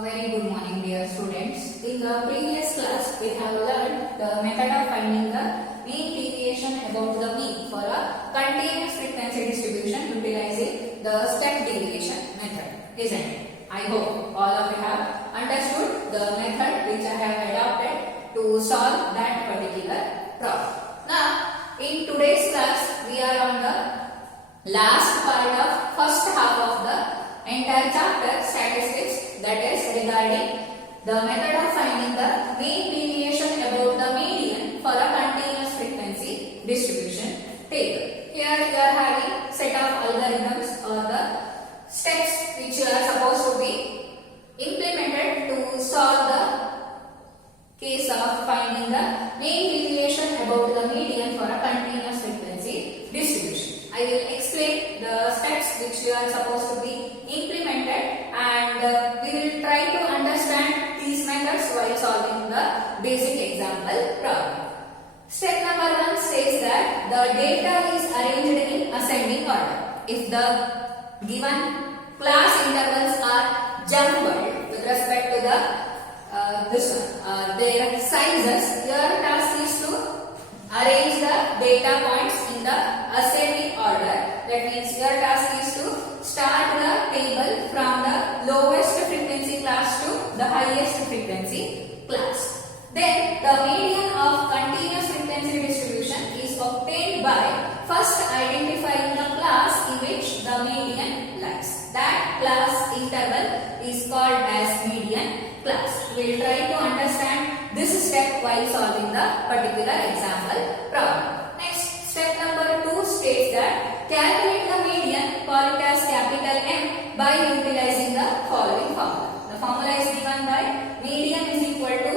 A very good morning, dear students. In the previous class, we have learned the method of finding the mean deviation about the mean for a continuous frequency distribution utilizing the step deviation method, isn't it? I hope all of you have understood the method which I have adopted to solve that particular problem. Now, in today's class, we are on the last part of first half of the entire chapter, statistics, that is regarding the method of finding the mean deviation about the median for a continuous frequency distribution table. Here you are having set of algorithms or the steps which you are supposed to be implemented to solve the case of finding the mean deviation about the median for a continuous frequency distribution. I will explain the steps which you are supposed to be implemented, and we will try to understand these methods while solving the basic example problem. Step number 1 says that the data is arranged in ascending order. If the given class intervals are jumbled with respect to their sizes, your task is to arrange the data points in the ascending order. That means your task is to start the table from the lowest frequency class to the highest frequency class. Then the median of continuous frequency distribution is obtained by first identifying the class in which the median lies. That class interval is called as median class. We will try to understand this step while solving the particular example problem. Next, step number 2 states that calculate the median, call it as capital M, by utilizing the following formula. The formula is given by median is equal to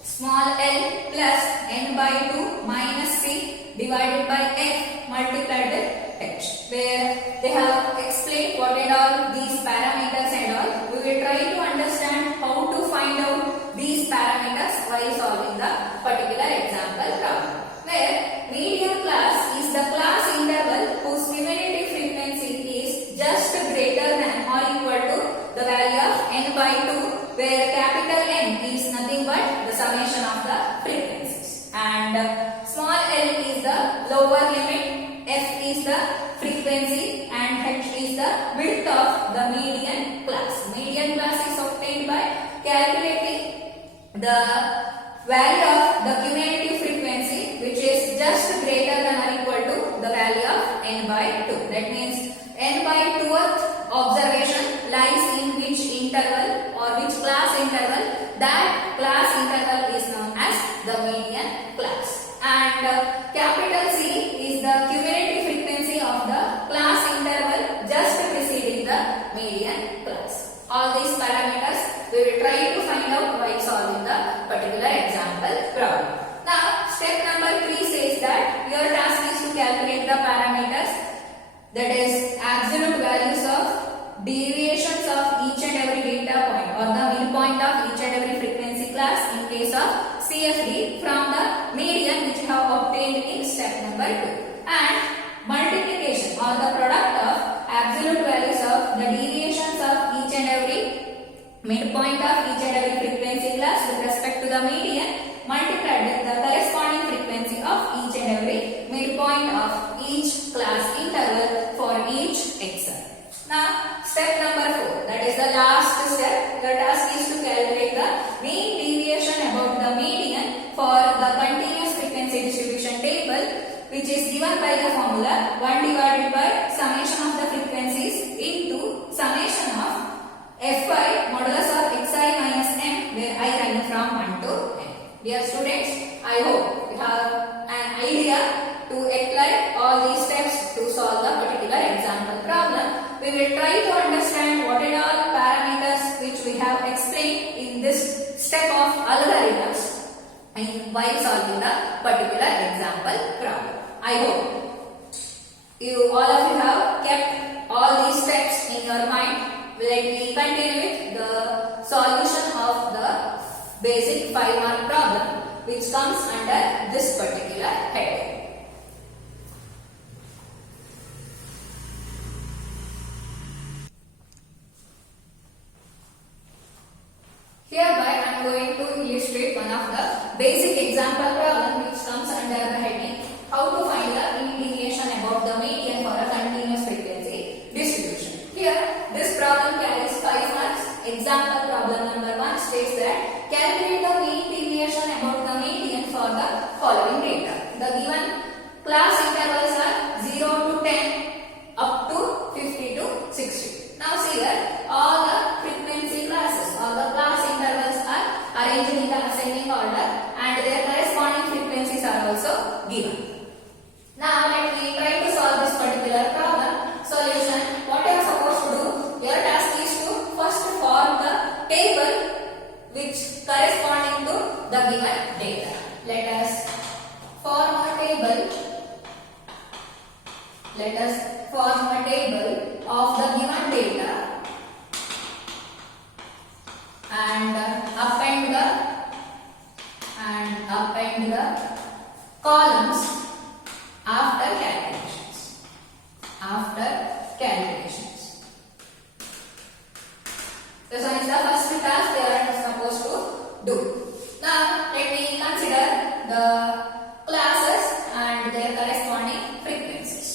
small l plus n by 2 minus c divided by f multiplied with h, where they have explained what and all these parameters and all. We will try to understand how to find out these parameters while solving the particular example problem, where median class is the class interval whose cumulative frequency is just greater than or equal to the value of n by 2, where capital N is nothing but the summation of the frequencies, and small l is the lower limit, f is the frequency, and h is the width of the median class. Median class is obtained by calculating the value of the cumulative frequency, which is just greater than or equal to the value of n by 2. That means n by 2th observation lies in which interval or which class interval. That class interval is known as the median class. And capital C is the cumulative frequency of the class interval just preceding the median class. All these parameters we will try to find out while solving the particular example problem. Now, step number 3 says that your task is to calculate the parameters, that is absolute values of deviations of each and every data point or the midpoint of each and every frequency class in case of CFD from the median which you have obtained in step number 2, and multiplication or the product of absolute values of the deviations of each and every midpoint of each and every frequency class with respect to the median multiplied with the corresponding frequency of each and every midpoint of each class interval for each exam. Now, step number 4, that is the last step. Your task is to calculate the mean deviation about the median for the continuous frequency distribution table, which is given by the formula 1 divided by summation of the frequencies into summation of Fi modulus of xi minus m, where I running from 1 to n. Dear students, I hope you have an idea to apply all these steps to solve the particular example problem. We will try to understand what are all parameters which we have explained in this step of algorithms while solving the particular example problem. I hope all of you have kept all these steps in your mind. Let me continue with the solution of the basic 5-mark problem which comes under this particular heading. example problem number 1 states that calculate the mean deviation about the median for the following data. The given class intervals are 0 to 10 up to 50 to 60. Now see here, all the frequency classes, all the class intervals are arranged in the ascending order and their corresponding frequencies are also given. Now let me try to solve this particular problem. Solution, what you are supposed to do, your task is to first form the table which corresponding to the given data. Let us form a table. Let us form a table of the given data and append the columns after calculations. This one is the first task they are supposed to do. Now let me consider the classes and their corresponding frequencies.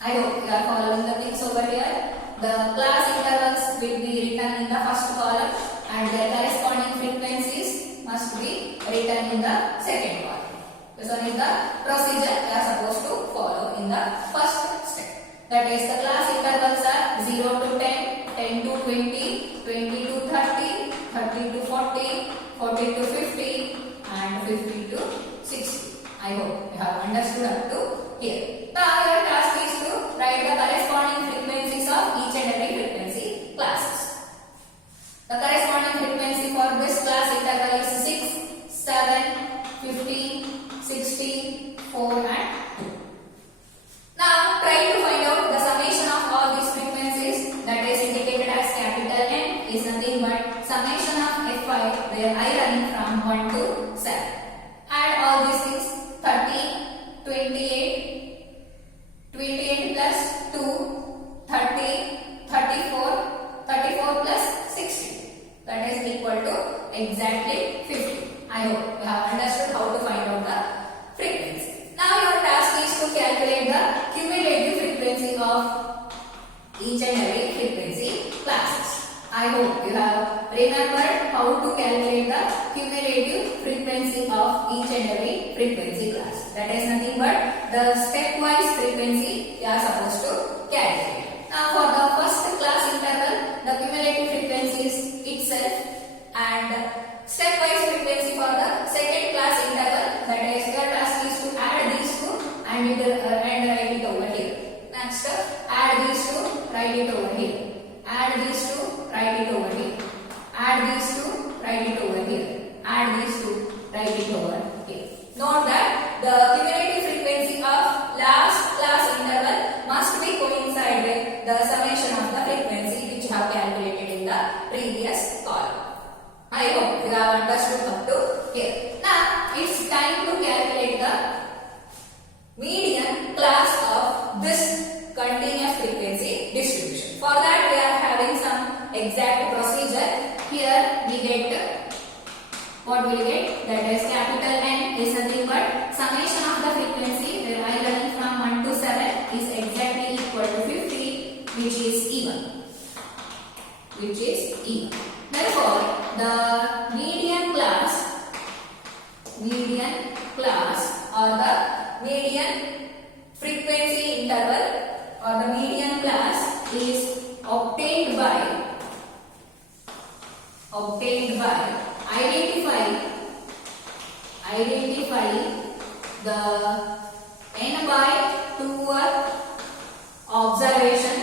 I hope you are following the things over here. The class intervals will be written in the first column and their corresponding frequencies must be written in the second column. This one is the procedure we are supposed to follow in the first step. That is, the class intervals are 0 to 10, 10 to 20, 20 to 30, 30 to 40, 40 to 50 and 50 to 60. I hope you have understood up to here. Now your task is to write the corresponding frequencies of each and every frequency classes. The corresponding frequency for this class interval is 6, 7, 15, 60, 4 and 2. Now try to find out the summation of all these frequencies, that is indicated as capital N is nothing but summation of F5 where I running from 1 to 7. Add all these things, 30, 28, 28 plus 2, 30, 34, 34 plus 60. That is equal to exactly 50. I hope you have understood how to find out the frequency. Now your task is to calculate the cumulative frequency of each and every frequency classes. I hope you have remembered how to calculate the cumulative frequency of each and every frequency class. That is nothing but the stepwise frequency you are supposed to calculate. Now for the first class interval, the cumulative frequency is itself and stepwise frequency for the second class interval, that is your task is to add these two and write it over here. Next, add these two, write it over here. Add these two, write it over here. Add these two, write it over here. Add these two, write it over here. Note that the cumulative frequency of last class interval must be coincide with the summation of the frequency which you have calculated in the previous column. I hope you have understood up to here. Now it's time to calculate the median class of this continuous frequency distribution. For that we are having some exact procedure. Here we get what we get, that is capital N is nothing but summation of the frequency where I running from 1 to 7 is exactly equal to 50, which is even. Therefore, the median class or the median frequency interval or the median class is obtained by identify the n by 2 observation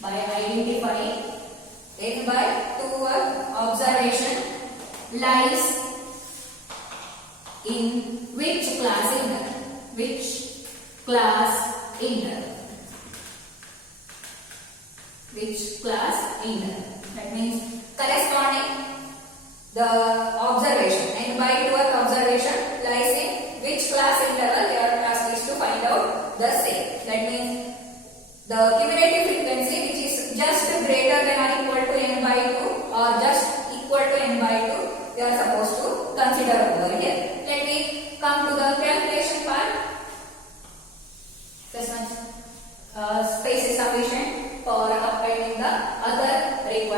by identifying n by 2 observation lies in which class interval. That means corresponding the observation n by 2 observation lies in which class interval. Your task is to find out the same. That means the cumulative frequency which is just greater than or equal to n by 2 or just equal to n by 2 you are supposed to consider over here. Let me come to the calculation part. This much space is sufficient for appending the other required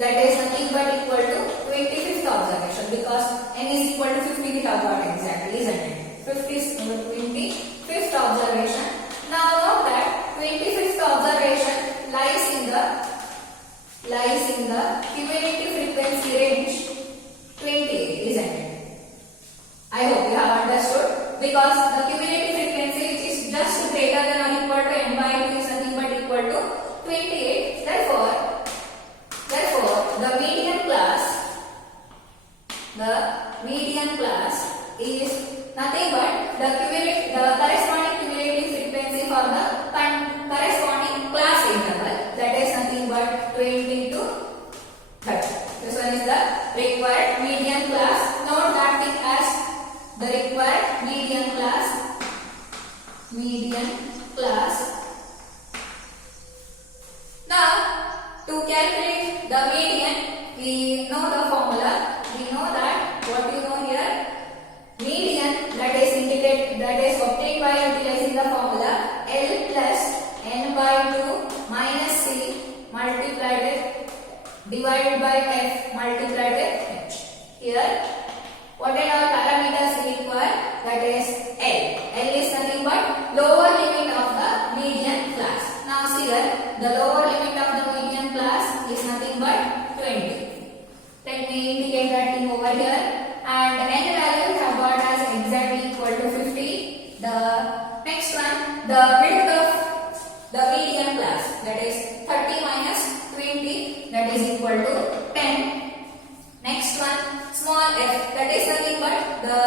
that is nothing but equal to 25th observation, because n is equal to 50 we have got exactly, isn't it? 25th observation. Now note that 25th observation lies in the cumulative frequency range 28, isn't it? I hope you have understood, because the cumulative frequency which is just greater than or equal to n by 2 is nothing but equal to 28. Therefore the median class is nothing but the corresponding cumulative frequency for the corresponding class interval, that is nothing but 20 to 30. This one is the required median class. Note that thing as the required median class. Now, to calculate the median, we know the formula. We know that what you know here, median, that is obtained by utilizing the formula L plus n by 2 minus c multiplied with divided by f multiplied with h. Here, what are our parameters we require? That is L. L is nothing but lower limit of the median class. Now see here, the lower limit of the median class is nothing but 20. Let me indicate that thing over here. And n value we have got as exactly equal to 50. The next one, the width of the median class, that is 30 minus 20, that is equal to 10. Next one, small f, that is nothing but the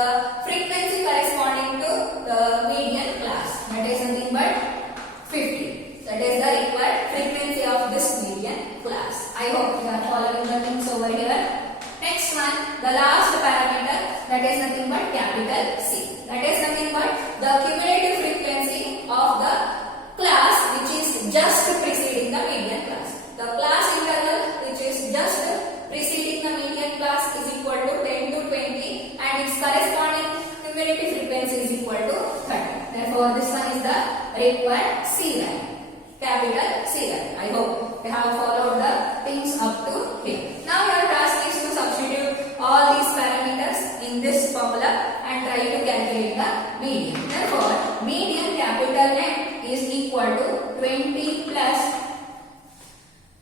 frequency corresponding to the median class, that is nothing but 50. That is the required frequency of this median class. I hope you are following the things over here. Next one, the last parameter, that is nothing but capital C. That is nothing but the cumulative frequency of the class which is just preceding the median class. The class interval which is just preceding the median class is equal to 10 to 20 and its corresponding cumulative frequency is equal to 30. Therefore, this one is the required C value, capital C value. I hope you have followed the things up to here. Now your task is to substitute all these parameters in this formula and try to calculate the median. Therefore, median capital N is equal to 20 plus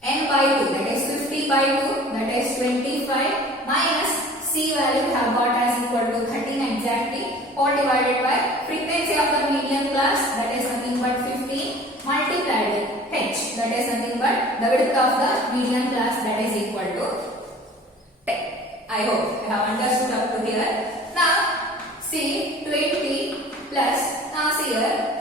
n by 2, that is 50 by 2, that is 25 minus C value we have got as equal to 13 exactly, or divided by frequency of the median class, that is nothing but 15, multiplied with h, that is nothing but the width of the median class, that is equal to 10. I hope you have understood up to here. Now see 20 plus, now see here,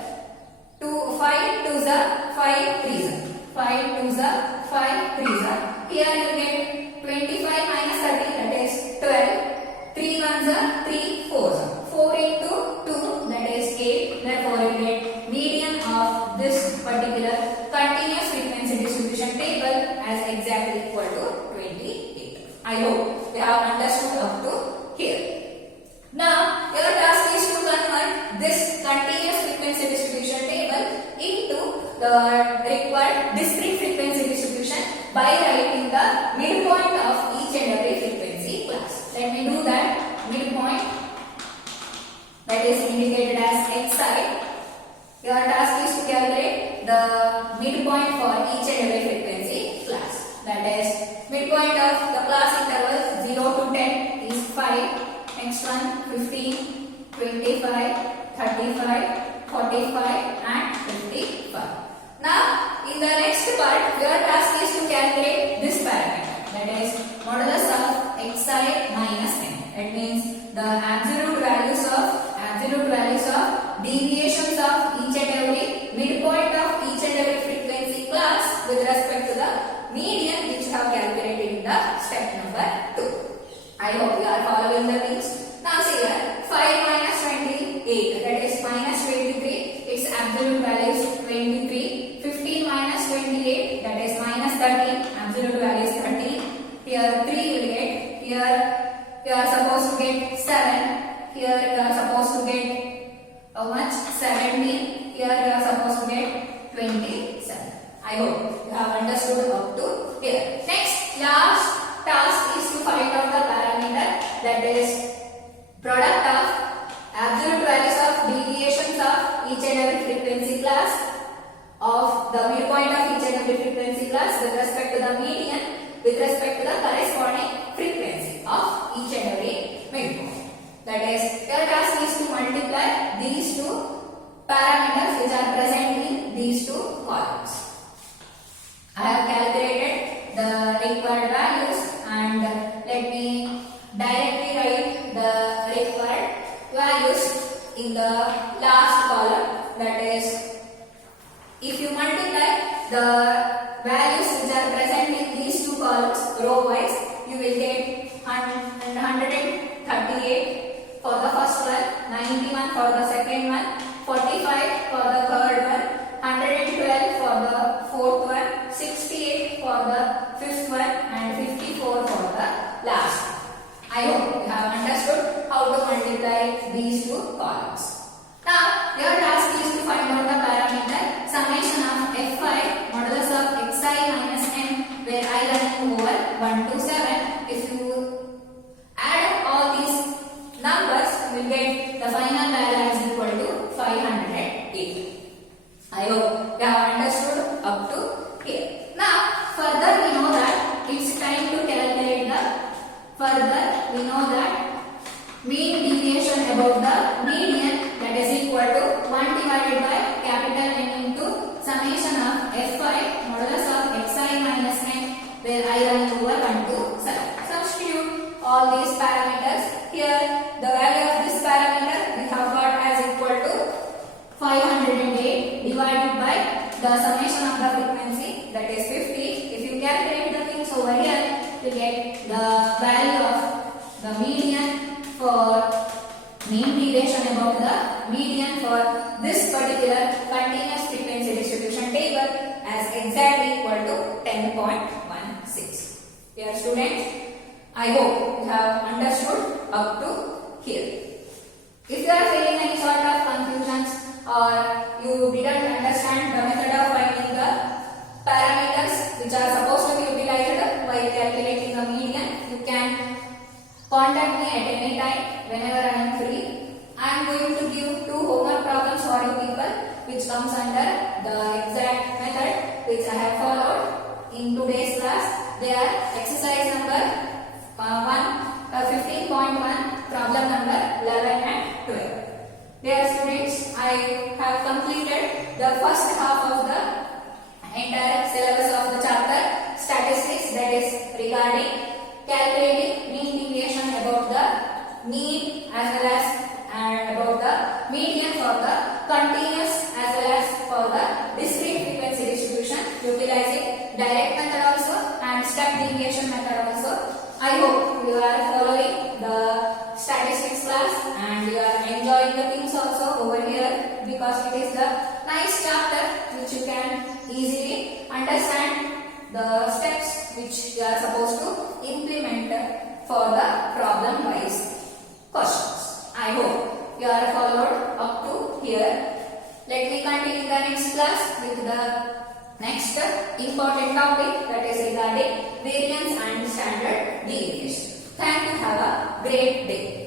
5 to the 5 3s, 5 to the 5 3s. Here you get 25 minus 30, that is 12. 3 1s are 3 4s. 4 into 2, that is 8. Therefore, you get median of this particular continuous frequency distribution table as exactly equal to 28. I hope you have understood up to here. Now, your task is to convert this continuous frequency distribution table into the required discrete frequency distribution by writing the midpoint of each and every frequency class. Let me do that. Midpoint, that is indicated as xi. Your task is to calculate the midpoint for each and every frequency class. That is, midpoint of the class interval 0 to 10 is 5. Next one 15, 25, 35, 45 and 55. Now, in the next part, your task is to calculate this parameter, that is modulus of xi minus n. That means the absolute values of deviations of each and every midpoint of each and every frequency class with respect to the median which you have calculated in the step number 2. I hope you are following the things. Now see here, 5 minus 28, that is minus 23, its absolute value is 23. 15 minus 28, that is minus 13, absolute value is 13. Here 3 will get, here you are supposed to get 7, here you are supposed to get how much? 17, here you are supposed to get 27. I hope you have understood up to here. Next, last task is to find out the parameter, that is product of absolute values of deviations of each and every frequency class, of the midpoint of each and every frequency class with respect to the median with respect to the corresponding frequency of each and every midpoint. That is, your task is to multiply these two parameters which are present in these two columns. I have calculated the required values, and let me directly write the required values in the last column. That is, if you multiply the values which are present in these two columns row wise, you will get 138 for the first one, 91 for the second one, 45 for the third one, 112 for the fourth one, 68 for the fifth one, and 54 for the last one. I hope you have understood how to multiply these two columns. Now, your task is to find out the parameter summation of Fi modulus of xi minus m, where I running over 1 to 7. If you add up all these numbers, you will get the final value is equal to 508. I hope you have understood up to here. Now, further we know that it's time to calculate the mean deviation above the median, that is equal to 1 divided by capital N into summation of Fi modulus of xi minus n, where I run over 1 to 7. Substitute all these parameters here. The value of this parameter we have got as equal to 508 divided by the summation of the frequency, that is 50. If you calculate the things over here, you get the value of the median for mean deviation above the median for this particular continuous frequency distribution table as exactly equal to 10.16. Dear students, I hope you have understood up to here. If you are feeling any sort of confusions or you didn't understand the method of finding the parameters which are supposed to be utilized while calculating the median, you can contact me at any time whenever I am free. I am going to give 2 homework problems for you people, which comes under the exact method which I have followed in today's class. They are exercise number 15.1, problem number 11 and 12. Dear students, I have completed the first half of the entire syllabus of the chapter statistics, that is regarding calculating mean deviation about the mean as well as about the median for the continuous as well as for the discrete frequency distribution, utilizing direct method also and step deviation method also. I hope you are following the statistics class and you are enjoying the things also over here, because it is the nice chapter which you can easily understand the steps which you are supposed to implement for the problem wise questions. I hope you are followed up to here. Let me continue the next class with the next important topic, that is regarding variance and standard deviation. Thank you. Have a great day.